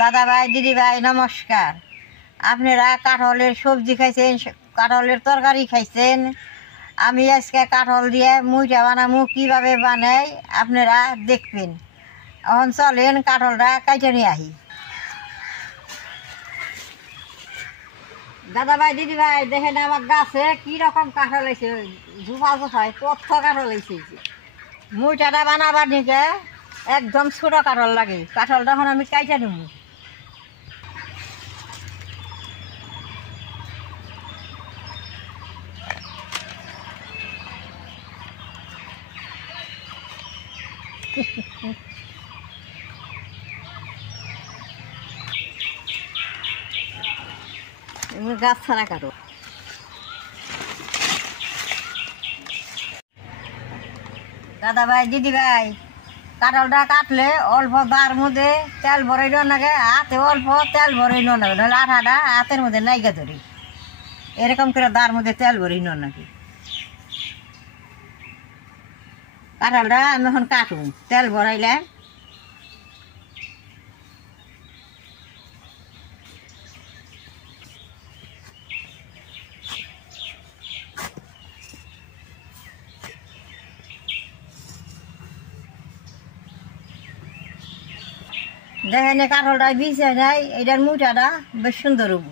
দাদা ভাই দিদি ভাই নমস্কার। আপনারা কাঁঠালের সবজি খাইছেন, কাঁঠালের তরকারি খাইছেন। আমি আজকে কাঁঠাল দিয়ে মুইটা বানাবো, কীভাবে বানাই আপনারা দেখবেন। এখন চলেন কাঁঠালটা কাইটে নিয়ে আহি। দাদা ভাই দিদি ভাই দেখেন আমার গাছে কীরকম কাঁঠাল হয়েছে, ঝুফা ঝুফায় কত কাঁঠাল হয়েছে। মুইটাটা বানাবার নিকে একদম ছোটো কাঁঠাল লাগে। কাঁঠালটা এখন আমি কাইটে নেব। গাছ ছাড়া কাটো। দাদা ভাই দিদি ভাই কাঁঠালটা কাটলে অল্প দার মধ্যে তেল ভরাইল নাগে, হাতে অল্প তেল ভরাইল নাগে, নাহলে আঠাটা হাতের মধ্যে নাইগা ধরি। এরকম করে দার মধ্যে তেল ভরাইল নাকি। কাঁঠালটা আমি এখন কাটুম, তেল ভরাইলাম। দেখেন কাঁঠালটা বিছে যায়, এটার মুটাটা বেশ সুন্দর হব।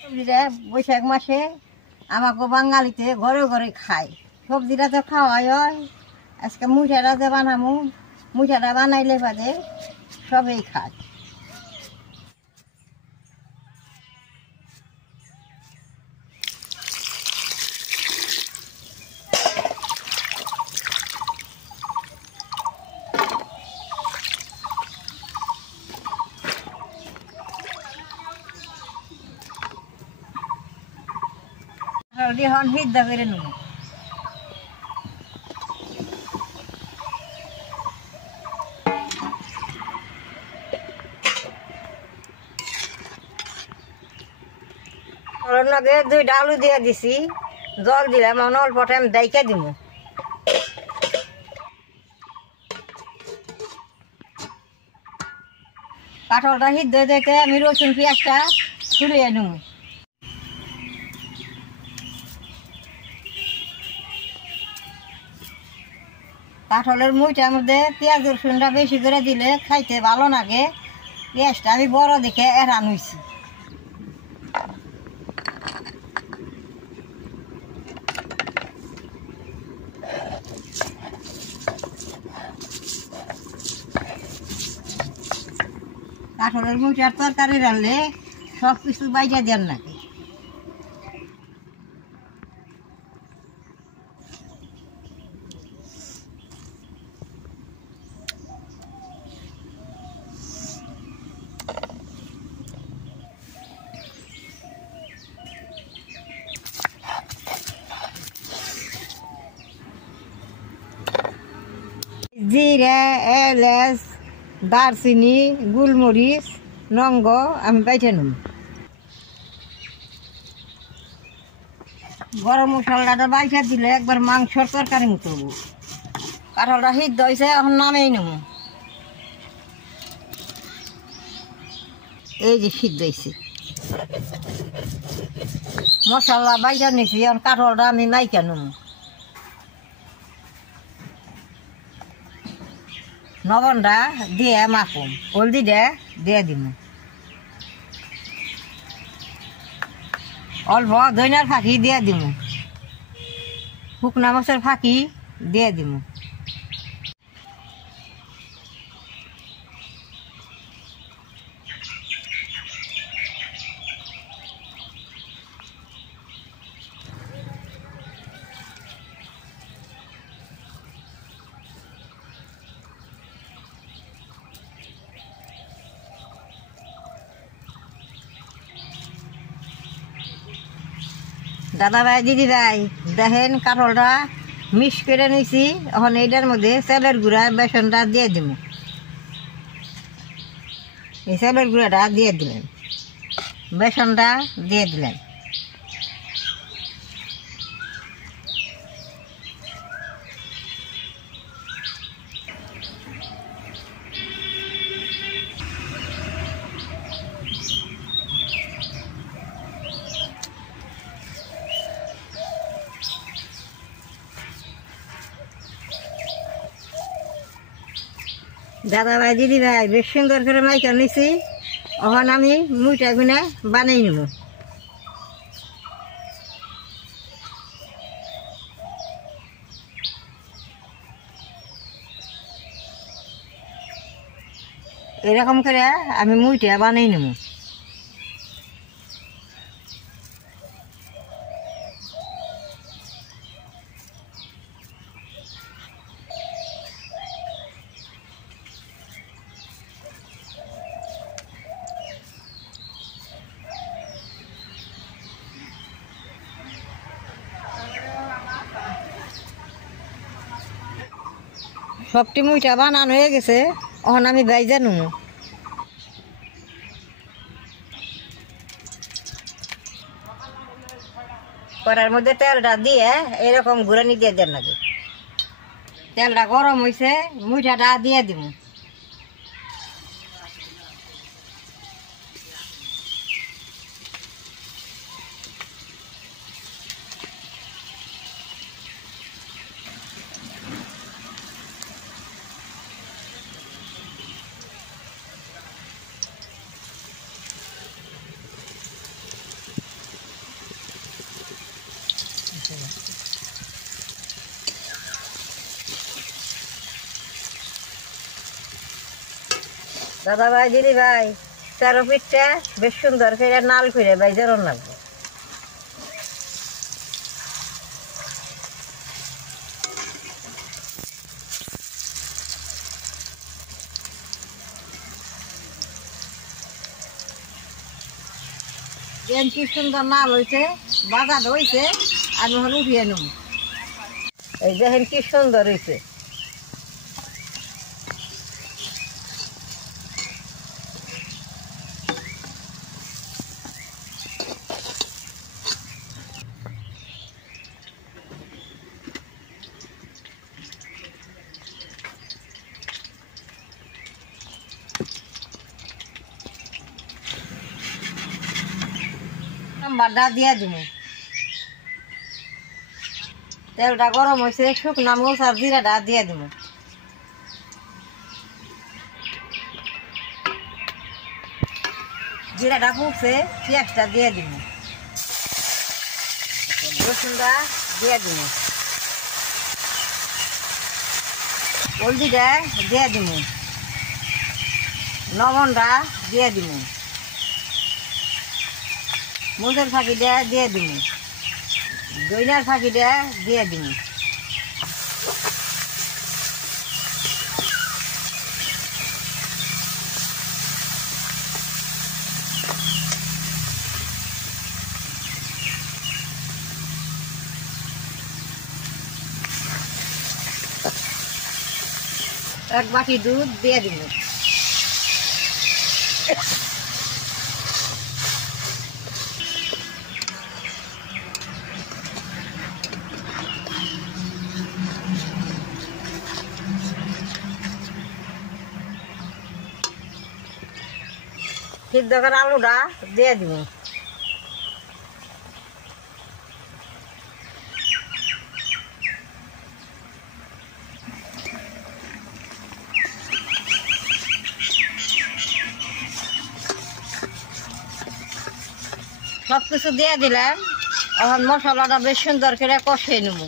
সবজিটা বৈশাখ মাসে আমাকে বাঙালিতে ঘরে ঘরে খায়। সবজিটা তো খাওয়াই হয়। আজকে মুঠাটা যে বানাবো, মুঠাটা বানাইলে বাদে সবেই খায়। এখন সিদ্ধ করে নেব। নগে 2টা আলু দিয়ে দিছি, জল দিলাম, অল্প টাইম দাইকে দিব। কাঁঠালটা সিদ্ধ দিতে আমি রসুন পেঁয়াজটা ছুড়িয়ে নেব। কাঁঠালের মুইটার মধ্যে পেঁয়াজ রসুনটা বেশি করে দিলে খাইতে ভালো লাগে। পেঁয়াজটা আমি বড় দেখে এড়ান হয়েছি। কাঁঠালের মুইটার তরকারি রাখলে সব কিছু বাইজা দেন নাকি। জিরা, এলাচ, দারচিনি, গোলমরিচ, লবঙ্গ আমি বাইটে নেব। গরম মশলাটা বাইটে দিলে একবার মাংসর তরকারি মতো হবো। কাঁঠালটা সিদ্ধ হয়েছে, এখন নামেই নেব। এই যে সিদ্ধ হয়েছে, মশলা বাইটে নিয়েছি। এখন কাঁঠালটা আমি মাইকা নেব। লবণটা দিয়ে মাখুম, হলদিটা দিয়ে দিব। অল্প ধনিয়ার ফাঁকি দিয়ে দিব, শুকনা মাছের ফাঁকি দিয়ে দিব। দাদা ভাই দিদি ভাই দেখেন কাঁঠালটা মিক্স করে নিয়েছি। এখন এইটার মধ্যে চালের গুঁড়া বেসনটা দিয়ে দিব। এই চালের গুঁড়াটা দিয়ে দিলেন, বেসনটা দিয়ে দিলেন। দাদা ভাই দিদি ভাই বেশ সুন্দর করে মাইকা নিছি। এখন আমি মুইটা গুনে বানাই নিব। এরকম করে আমি মুইটা বানাই নিব। সবটি মুইটা বানানো হয়ে গেছে। এখন আমি বাইজা নেব। কড়ার মধ্যে তেলটা দিয়ে এরকম ঘুরানি দিয়ে দেন নাকি। তেলটা গরম হয়েছে, মুইটাটা দিয়ে দিব। দাদা ভাই দিদি ভাই তেরো পিঠটা বেশ সুন্দর করে নাল করে বাইজারও লাগবে। কি সুন্দর নাল হয়েছে, বাজার হয়েছে। আমি এখন উঠিয়ে নেব। এই দেখেন কি সুন্দর হয়েছে। বাড্ডা দিয়ে দিব। তেলটা গরম হয়েছে, শুকনা মরিচ আর জিরাটা দিয়ে দিব। জিরাটা ফুটছে, পেঁয়াজটা দিয়ে দিব। রসুনটা দিয়ে দিব। হলদিটা দিয়ে দিব। লবণটা দিয়ে দিব। মরিচের ফাঁকিটা দিয়ে দিব। দইনার ফাঁকিটা দিয়ে দিব। এক বাটি দুধ দিয়ে দিব। সিদ্ধ করে আলুটা দিয়ে দিব। সব কিছু দিয়ে দিলাম। এখন মশলাটা বেশ সুন্দর করে কষিয়ে নেব।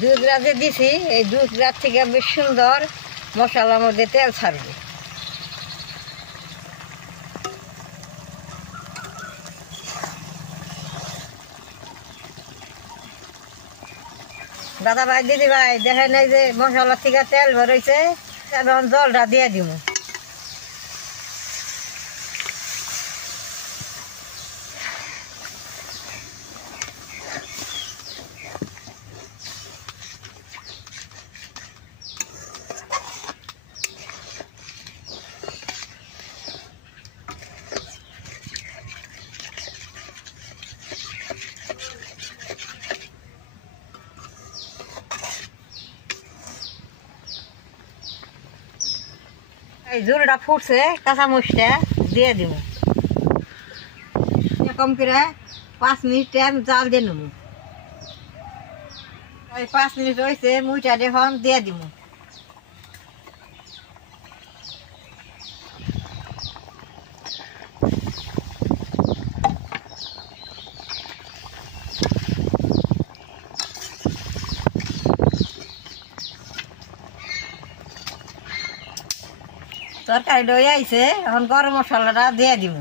দুধ রাতে দিছি, এই দুধ রাত থেকে বেশ সুন্দর মশলার মধ্যে তেল ছাড়বে। দাদা ভাই দিদি ভাই দেখেন এই যে মশলার থেকে তেল বেরোইছে। এখন জলটা দিয়ে দিব। এই ঝোলটা ফুটছে, কাঁচামরিচটা দিয়ে দিব। এরকম করে 5 মিনিট টাইম জাল দিয়ে নেব। ওই 5 মিনিট হয়েছে, মুইটা এখন দিয়ে দিব। তরকারি দই আইছে, এখন গরম মশলাটা দিয়ে দিব।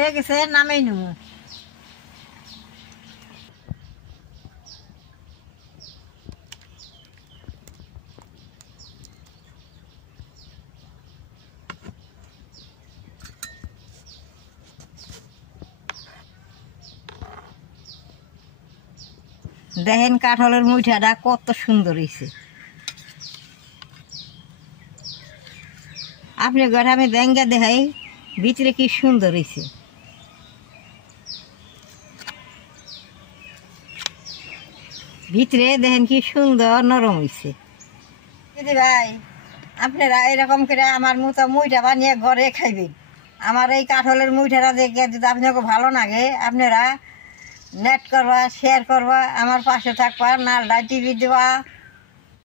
হয়ে গেছে, নামেই নেব। দেখেন কাঁঠালের মুইঠাটা কত সুন্দর হয়েছে। আপনি ঘরে আমি ব্যাঙ্গা দেখাই, ভিতরে কি সুন্দর হয়েছে। ভিতরে দেখেন কি সুন্দর নরম হয়েছে। দিদি ভাই, আপনারা এরকম করে আমার মতো মুইটা বানিয়ে ঘরে খাইবেন। আমার এই কাঁঠালের মুইঠাটা দেখে যদি আপনাকে ভালো লাগে, আপনারা নেট করবা, শেয়ার করবা, আমার পাশে থাকবা, নালটা টিভি দেওয়া।